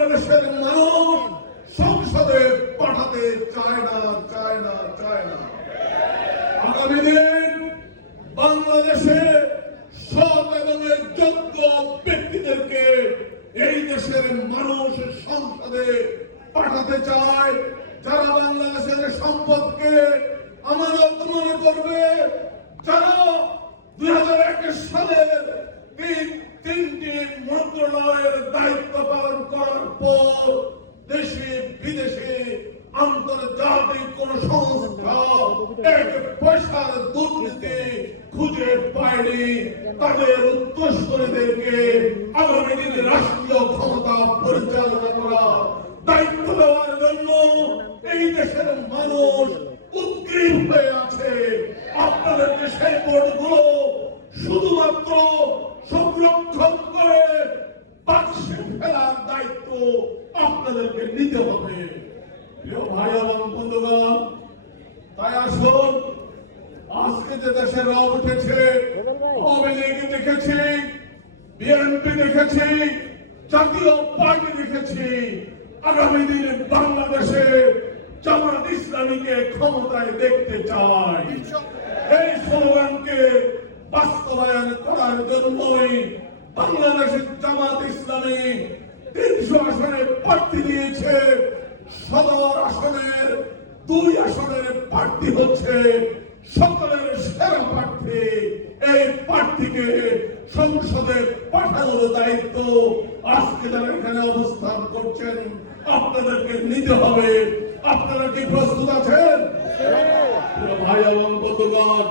বাংলাদেশের মানুষ সংসদে পাঠাতে চায় না চায় না চায় না। আগামী দিন বাংলাদেশে সৎ এবং যোগ্য ব্যক্তিদেরকে এই দেশের মানুষ সংসদে পাঠাতে চায়। যারা বাংলাদেশের সম্পদকে আমানত মনে করবে, যারা দুই হাজার একুশ সালের তিন তিনটি মন্ত্রণালয়ের দায়িত্ব পয়সার দুর্নীতি খুঁজে পায়নি। তাদের উত্তরসূরিদেরকে আগামী দিনে রাষ্ট্রীয় ক্ষমতা পরিচালনা করা দায়িত্ব দেওয়ার জন্য এই দেশের মানুষ উদ্গ্রীব হয়ে আছে। আপনাদেরকে সেই বোর্ডগুলো শুধুমাত্র সংরক্ষণ করে বাক্সে ফেলার দায়িত্ব আপনাদেরকে নিতে হবে। প্রিয় ভাই এবং বন্ধুগণ আসুন। আজকে যে দেশের রব উঠেছে, আওয়ামী লীগ দেখেছি বিএনপি দেখেছি, জাতীয় পার্টি দেখেছি। আগামী দিনে বাংলাদেশে জামাত ইসলামীকে ক্ষমতায় দেখতে চাই। এই স্লোগানকে বাস্তবায়ন করার জন্যই বাংলাদেশের জামাত ইসলামী তিনশো আসনে প্রার্থী দিয়েছে। সদর আসনের দুই আসনের প্রার্থী হচ্ছে সকলের সেরা প্রার্থী এই প্রার্থীকে সংসদে পাঠানোর দায়িত্ব আজকে যারা এখানে অবস্থান করছেন আপনাদেরকে নিতে হবে। আপনারা কি প্রস্তুত আছেন? প্রিয় ভাই এবং বন্ধুগণ